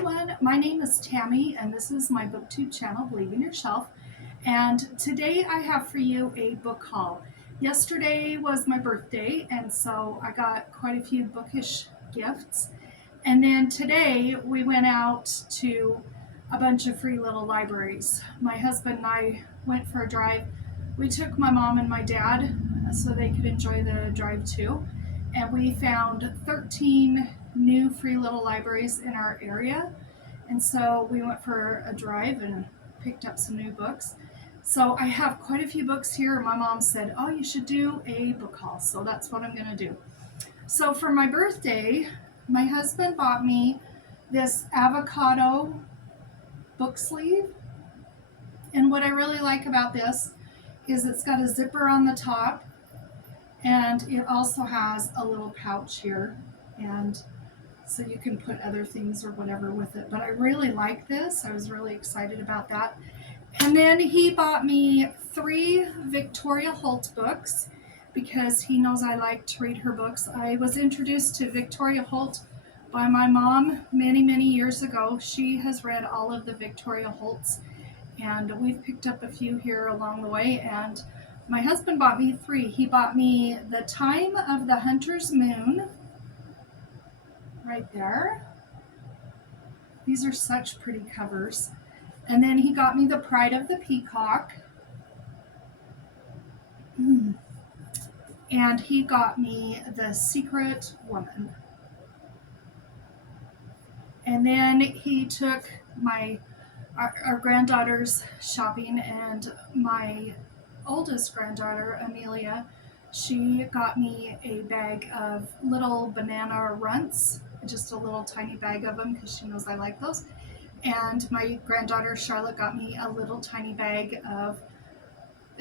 everyone, my name is Tammy and this is my booktube channel, Believe in Yourself, and today I have for you a book haul. Yesterday was my birthday and so I got quite a few bookish gifts, and then today we went out to a bunch of free little libraries. My husband and I went for a drive. We took my mom and my dad so they could enjoy the drive too, and we found 13 new free little libraries in our area, and so we went for a drive and picked up some new books. So I have quite a few books here. My mom said, oh, you should do a book haul, so that's what I'm going to do. So for my birthday, my husband bought me this avocado book sleeve, and what I really like about this is it's got a zipper on the top, and it also has a little pouch here, and so you can put other things or whatever with it. But I really like this. I was really excited about that. And then he bought me 3 Victoria Holt books because he knows I like to read her books. I was introduced to Victoria Holt by my mom many, many years ago. She has read all of the Victoria Holts, and we've picked up a few here along the way. And my husband bought me 3. He bought me The Time of the Hunter's Moon, right there. These are such pretty covers. And then he got me The Pride of the Peacock. And he got me The Secret Woman. And then he took our granddaughters shopping, and my oldest granddaughter, Amelia, she got me a bag of little banana runts, just a little tiny bag of them because she knows I like those. And my granddaughter Charlotte got me a little tiny bag of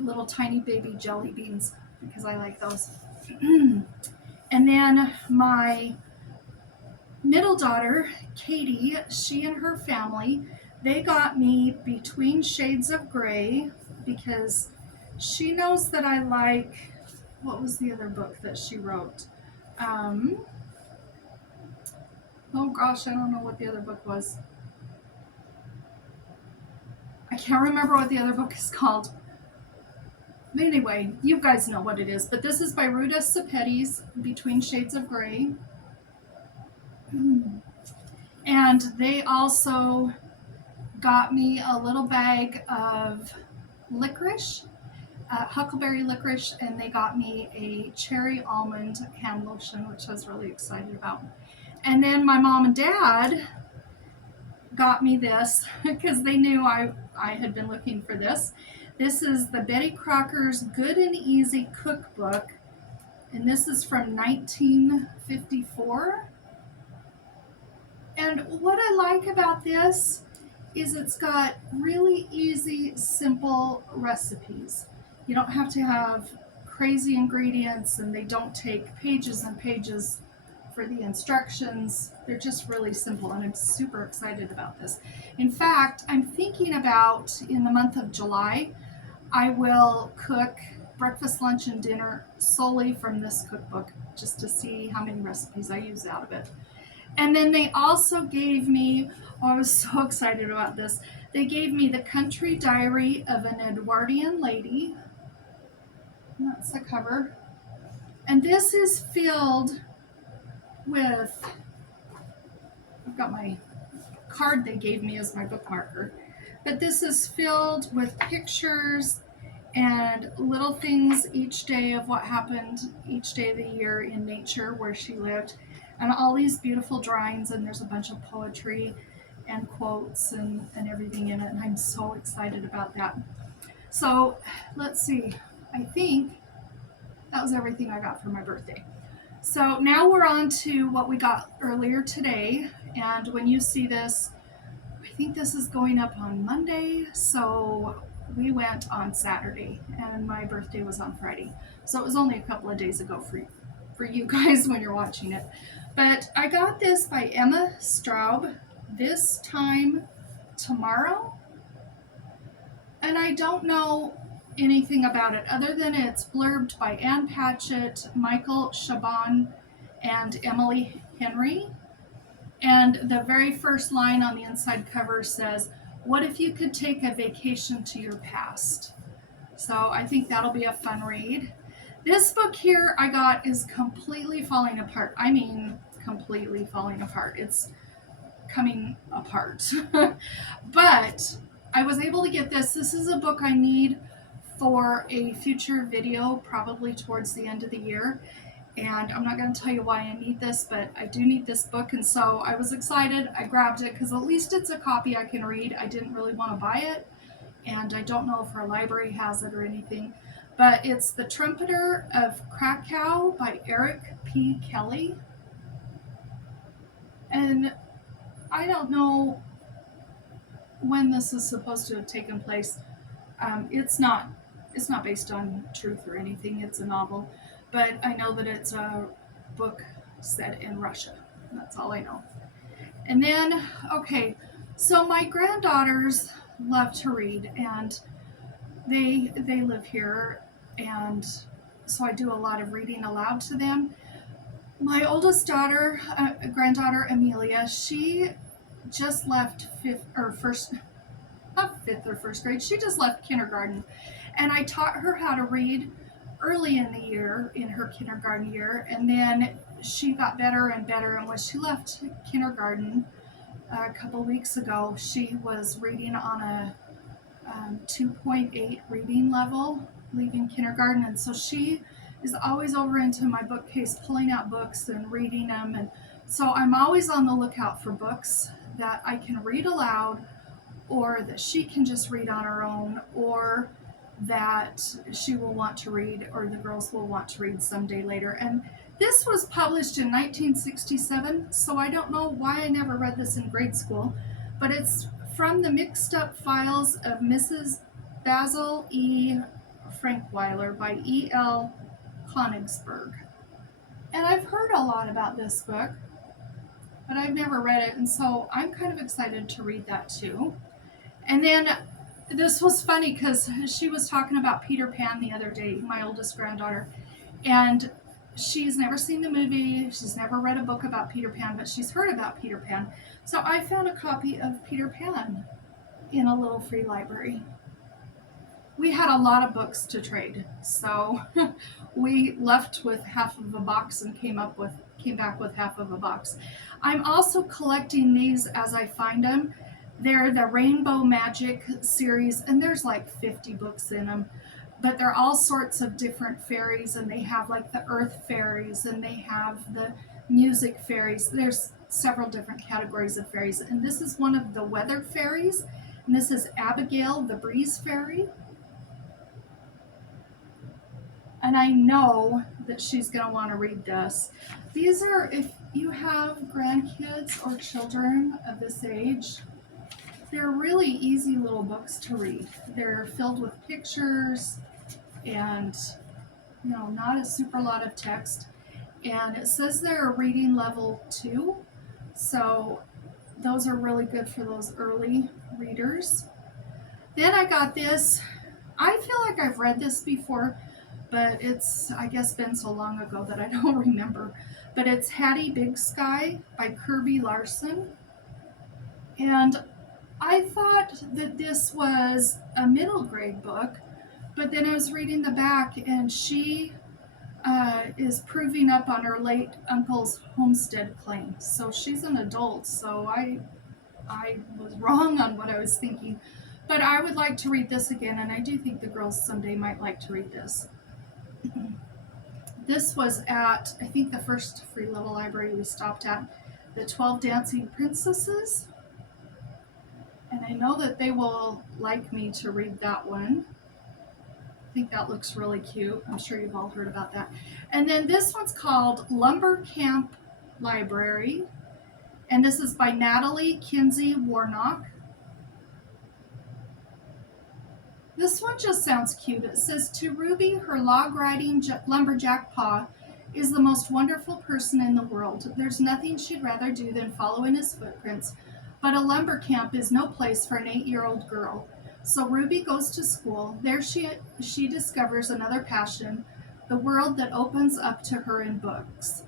little tiny baby jelly beans because I like those. And then my middle daughter, Katie, she and her family, they got me Between Shades of Grey because she knows that I like, what was the other book that she wrote? Oh gosh, I don't know what the other book was. I can't remember what the other book is called. But anyway, you guys know what it is. But this is by Ruta, Sepetys, Between Shades of Grey. And they also got me a little bag of licorice, huckleberry licorice, and they got me a cherry almond hand lotion, which I was really excited about. And then my mom and dad got me this because they knew I had been looking for this. This is the Betty Crocker's Good and Easy Cookbook, and this is from 1954. And what I like about this is it's got really easy, simple recipes. You don't have to have crazy ingredients, and they don't take pages and pages for the instructions. They're just really simple, and I'm super excited about this. In fact, I'm thinking about, in the month of July, I will cook breakfast, lunch, and dinner solely from this cookbook just to see how many recipes I use out of it. And then they also gave me, oh, I was so excited about this, they gave me The Country Diary of an Edwardian Lady. And that's the cover. And this is filled with, I've got my card they gave me as my bookmarker, but this is filled with pictures and little things each day of what happened each day of the year in nature where she lived, and all these beautiful drawings, and there's a bunch of poetry and quotes and everything in it, and I'm so excited about that. So let's see, I think that was everything I got for my birthday. So now we're on to what we got earlier today, and when you see this, I think this is going up on Monday, so we went on Saturday, and my birthday was on Friday. So it was only a couple of days ago for you guys when you're watching it. But I got this by Emma Straub, This Time Tomorrow, and I don't know anything about it other than it's blurbed by Ann Patchett, Michael Chabon, and Emily Henry. And the very first line on the inside cover says, "What if you could take a vacation to your past?" So I think that'll be a fun read. This book here I got is completely falling apart. I mean, completely falling apart. It's coming apart. But I was able to get this. This is a book I need for a future video, probably towards the end of the year. And I'm not going to tell you why I need this, but I do need this book. And so I was excited. I grabbed it because at least it's a copy I can read. I didn't really want to buy it. And I don't know if our library has it or anything. But it's The Trumpeter of Krakow by Eric P. Kelly. And I don't know when this is supposed to have taken place. It's not based on truth or anything. It's a novel. But I know that it's a book set in Russia. That's all I know. And then, okay, so my granddaughters love to read, and they live here, and so I do a lot of reading aloud to them. My oldest daughter, granddaughter Amelia, she just left first grade. She just left kindergarten, and I taught her how to read early in the year, in her kindergarten year, and then she got better and better. And when she left kindergarten a couple weeks ago, she was reading on a 2.8 reading level, leaving kindergarten, and so she is always over into my bookcase pulling out books and reading them. And so I'm always on the lookout for books that I can read aloud, or that she can just read on her own, or that she will want to read, or the girls will want to read someday later. And this was published in 1967, so I don't know why I never read this in grade school, but it's From the Mixed Up Files of Mrs. Basil E. Frankweiler by E.L. Konigsberg. And I've heard a lot about this book, but I've never read it, and so I'm kind of excited to read that too. And then this was funny because she was talking about Peter Pan the other day, my oldest granddaughter, and she's never seen the movie, she's never read a book about Peter Pan, but she's heard about Peter Pan. So I found a copy of Peter Pan in a little free library. We had a lot of books to trade, so we left with half of a box and came back with half of a box. I'm also collecting these as I find them. They're the Rainbow Magic series, and there's like 50 books in them, but they're all sorts of different fairies, and they have like the earth fairies, and they have the music fairies. There's several different categories of fairies, and this is one of the weather fairies, and this is Abigail, the breeze fairy. And I know that she's going to want to read this. These are, if you have grandkids or children of this age, they're really easy little books to read. They're filled with pictures and, not a super lot of text. And it says they're reading level 2. So those are really good for those early readers. Then I got this. I feel like I've read this before, but it's, I guess, been so long ago that I don't remember. But it's Hattie Big Sky by Kirby Larson. And I thought that this was a middle grade book, but then I was reading the back, and she is proving up on her late uncle's homestead claim. So she's an adult, so I was wrong on what I was thinking. But I would like to read this again, and I do think the girls someday might like to read this. This was at, I think, the first free little library we stopped at, the 12 Dancing Princesses. And I know that they will like me to read that one. I think that looks really cute. I'm sure you've all heard about that. And then this one's called Lumber Camp Library. And this is by Natalie Kinsey-Warnock. This one just sounds cute. It says, to Ruby, her log-riding lumberjack paw is the most wonderful person in the world. There's nothing she'd rather do than follow in his footprints. But a lumber camp is no place for an 8-year-old girl. So Ruby goes to school. There she discovers another passion, the world that opens up to her in books.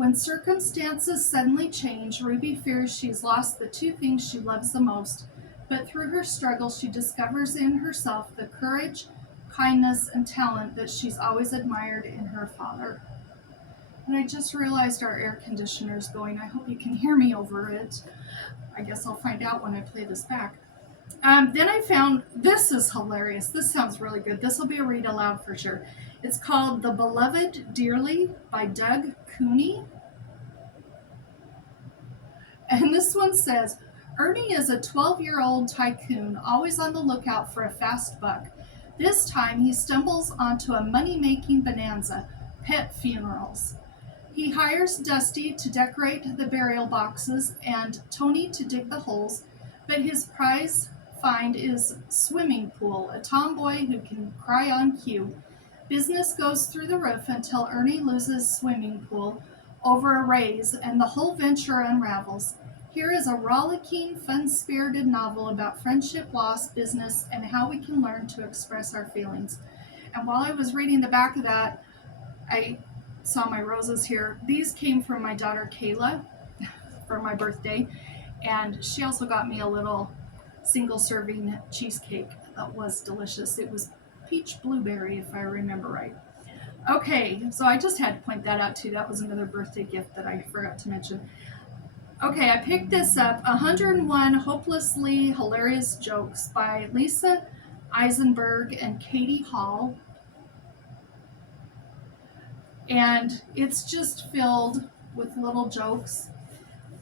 When circumstances suddenly change, Ruby fears she's lost the two things she loves the most, but through her struggle, she discovers in herself the courage, kindness, and talent that she's always admired in her father. And I just realized our air conditioner's going. I hope you can hear me over it. I guess I'll find out when I play this back. Then I found, this is hilarious. This sounds really good. This will be a read aloud for sure. It's called The Beloved Dearly by Doug Cooney. And this one says, Ernie is a 12-year-old tycoon, always on the lookout for a fast buck. This time he stumbles onto a money-making bonanza, pet funerals. He hires Dusty to decorate the burial boxes and Tony to dig the holes, but his prize find is swimming pool, a tomboy who can cry on cue. Business goes through the roof until Ernie loses swimming pool over a raise and the whole venture unravels. Here is a rollicking, fun-spirited novel about friendship, loss, business, and how we can learn to express our feelings. And while I was reading the back of that, I saw my roses here. These came from my daughter Kayla for my birthday, and she also got me a little single-serving cheesecake that was delicious. It was peach blueberry, if I remember right. Okay, so I just had to point that out too. That was another birthday gift that I forgot to mention. Okay, I picked this up, 101 Hopelessly Hilarious Jokes by Lisa Eisenberg and Katie Hall. And it's just filled with little jokes.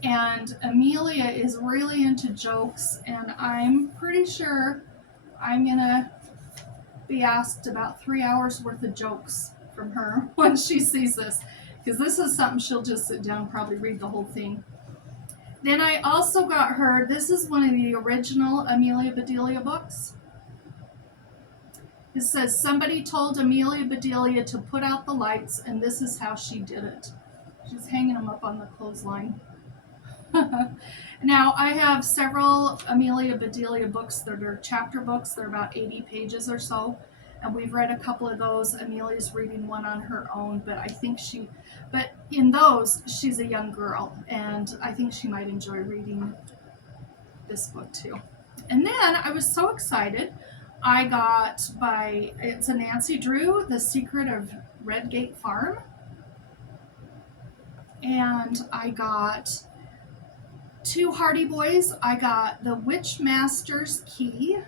And Amelia is really into jokes, and I'm pretty sure I'm going to be asked about 3 hours worth of jokes from her when she sees this, because this is something she'll just sit down and probably read the whole thing. Then I also got her, this is one of the original Amelia Bedelia books. It says, somebody told Amelia Bedelia to put out the lights, and this is how she did it. She's hanging them up on the clothesline. Now, I have several Amelia Bedelia books that are chapter books. They're about 80 pages or so. And we've read a couple of those. Amelia's reading one on her own, but but in those, she's a young girl, and I think she might enjoy reading this book too. And then I was so excited. I got it's a Nancy Drew, The Secret of Redgate Farm. And I got 2 Hardy Boys. I got The Witchmaster's Key.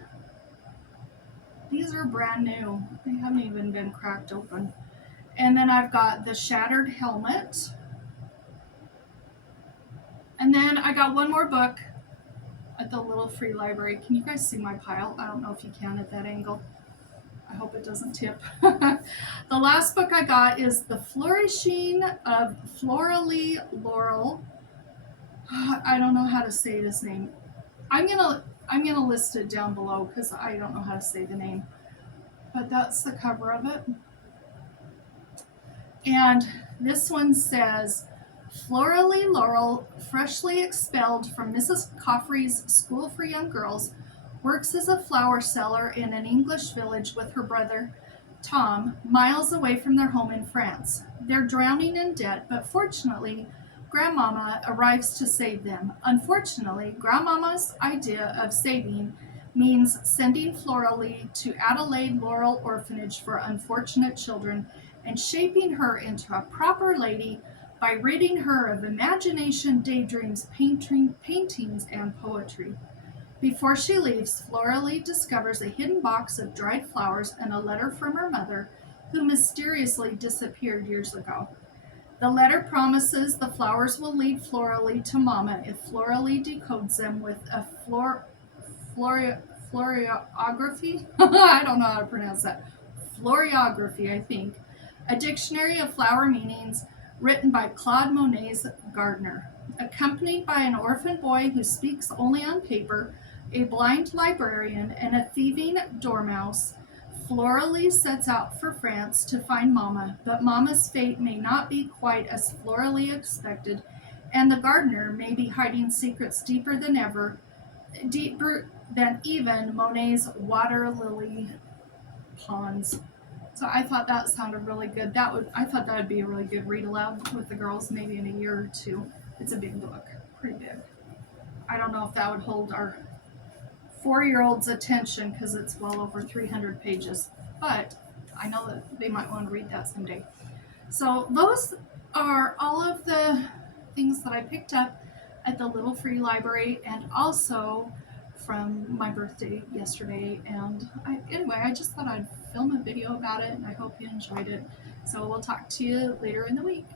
These are brand new. They haven't even been cracked open. And then I've got The Shattered Helmet. And then I got one more book at the little free library. Can you guys see my pile? I don't know if you can at that angle. I hope it doesn't tip. The last book I got is The Flourishing of Floralie Laurel. I don't know how to say this name. I'm gonna list it down below because I don't know how to say the name. But that's the cover of it. And this one says, Floralie Laurel, freshly expelled from Mrs. Coffrey's School for Young Girls, works as a flower seller in an English village with her brother, Tom, miles away from their home in France. They're drowning in debt, but fortunately, Grandmama arrives to save them. Unfortunately, Grandmama's idea of saving means sending Floralie to Adelaide Laurel Orphanage for Unfortunate Children and shaping her into a proper lady by ridding her of imagination, daydreams, paintings, and poetry. Before she leaves, Floralie discovers a hidden box of dried flowers and a letter from her mother, who mysteriously disappeared years ago. The letter promises the flowers will lead Floralie to Mama if Floralie decodes them with a floriography. I don't know how to pronounce that. Floriography, I think. A dictionary of flower meanings written by Claude Monet's gardener. Accompanied by an orphan boy who speaks only on paper, a blind librarian, and a thieving dormouse, Floralie sets out for France to find Mama, but Mama's fate may not be quite as Floralie expected, and the gardener may be hiding secrets deeper than even Monet's water lily ponds. So I thought that sounded really good. I thought that would be a really good read aloud with the girls, maybe in a year or two. It's a big book, pretty big. I don't know if that would hold our 4-year-old's attention because it's well over 300 pages, but I know that they might want to read that someday. So those are all of the things that I picked up at the Little Free Library, and also from my birthday yesterday. And anyway, I just thought I'd film a video about it, and I hope you enjoyed it. So we'll talk to you later in the week.